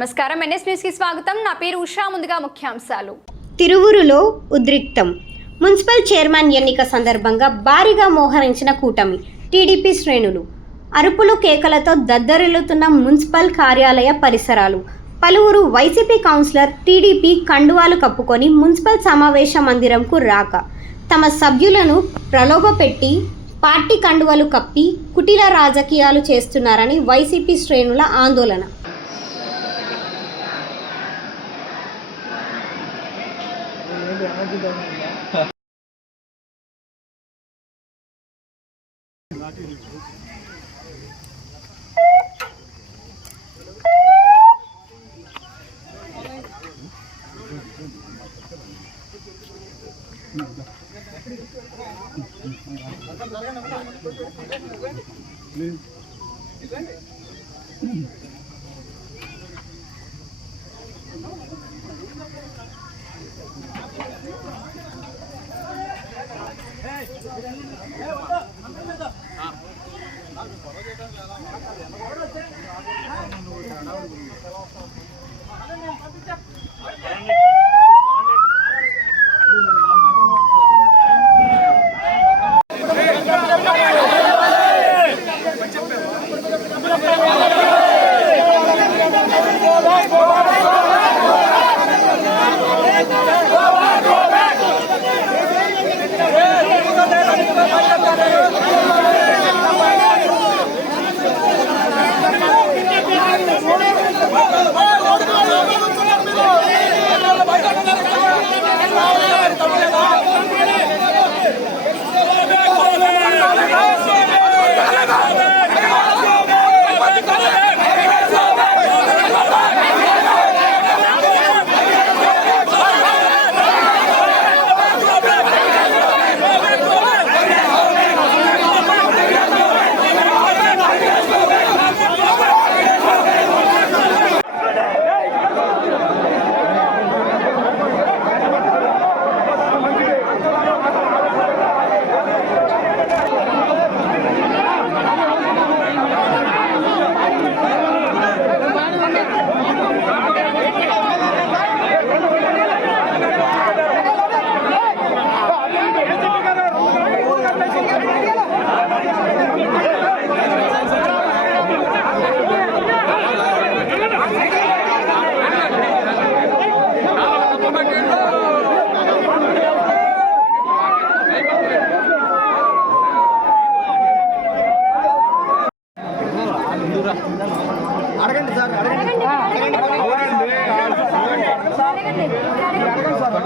నమస్కారం, NS news కి స్వాగతం. నా పేరు ఉషా. ముందుగా ముఖ్యాంశాలు. తిరువురులో ఉద్రిక్తం. మున్సిపల్ చైర్మన్ ఎన్నిక సందర్భంగా భారీగా మోహరించిన కూటమి టీడీపీ శ్రేణులు. అరుపులు కేకలతో దద్దరిల్లుతున్న మున్సిపల్ కార్యాలయ పరిసరాలు. పలువురు వైసీపీ కౌన్సిలర్ టీడీపీ కండువాలు కప్పుకొని మున్సిపల్ సమావేశ మందిరంకు రాక తమ సభ్యులను ప్రలోభపెట్టి పార్టీ కండువలు కప్పి కుటిల రాజకీయాలు చేస్తున్నారని వైసీపీ శ్రేణుల ఆందోళన.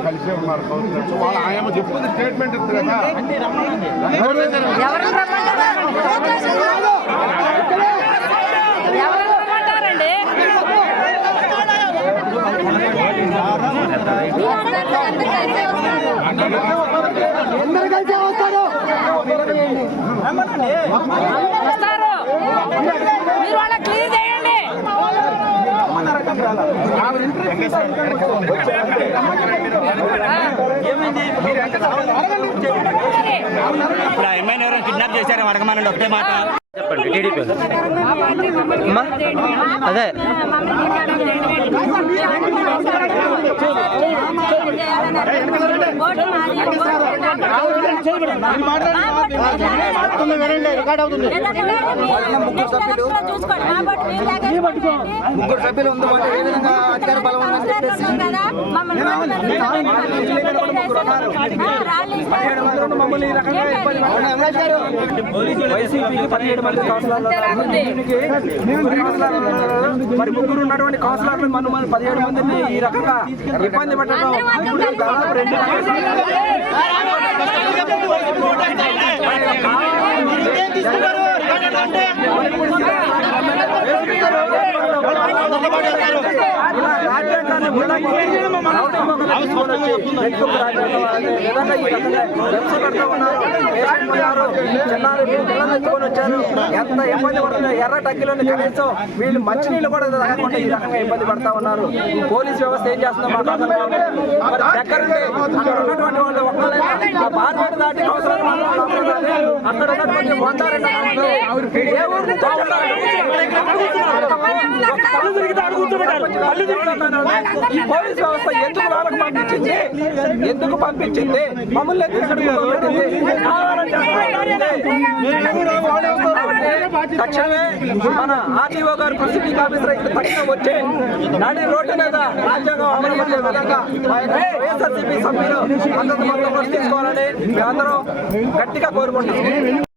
కలిసే ఉన్నారు వాళ్ళు ఆయన చెప్పుకుంది స్టేట్మెంట్ ఇస్తారు కదా. మీరు వాళ్ళ క్లియర్ చేయండి. ఇప్పుడు ఏమైనా ఎవరైనా కిడ్నాప్ చేశారో అడగమనండి, ఒకటే మాట చెప్పండి. టీడీపీ అదే ముగ్గురు సభ్యులు ఉందంటే ఏ విధంగా అధికార బలం ఉందని చెప్పేసి మమ్మల్ని ఈ రకంగా వైసీపీకి 17 మంది మరి ముగ్గురు ఉన్నటువంటి కౌన్సిలర్లు మనం 17 మందిని ఈ రకంగా ఇబ్బంది పెట్టడం ఎంత ఇబ్బంది పడుతుంది. ఎర్ర టక్కిలోని కనీసం వీళ్ళు మంచినీళ్ళు కూడా తాగకుండా ఈ రకంగా ఇబ్బంది పడతా ఉన్నారు. పోలీస్ వ్యవస్థ ఏం చేస్తుందో మాకు అక్కడ ఉన్నటువంటి వాళ్ళు ఒక్కళ్ళైనా బార్బేట దాటి అవసరం అక్కడ ఉన్నటువంటి ఈ పోలీస్ వ్యవస్థ ఎందుకు వాళ్ళకు పంపించింది? ఎందుకు పంపించింది? మమ్మల్ని తక్షణమే మన ఆర్టీఓ గారు ప్రొసీడింగ్ ఆఫీసర్ ఇక్కడ తక్షణం వచ్చి నాటి రోడ్డు మీద రాజ్యాంగం అమలు చేసే విధంగా వైఎస్ఆర్సీపీ సభ్యులు అందరూ మొత్తం తీసుకోవాలని అందరూ గట్టిగా కోరుకుంటున్నాం.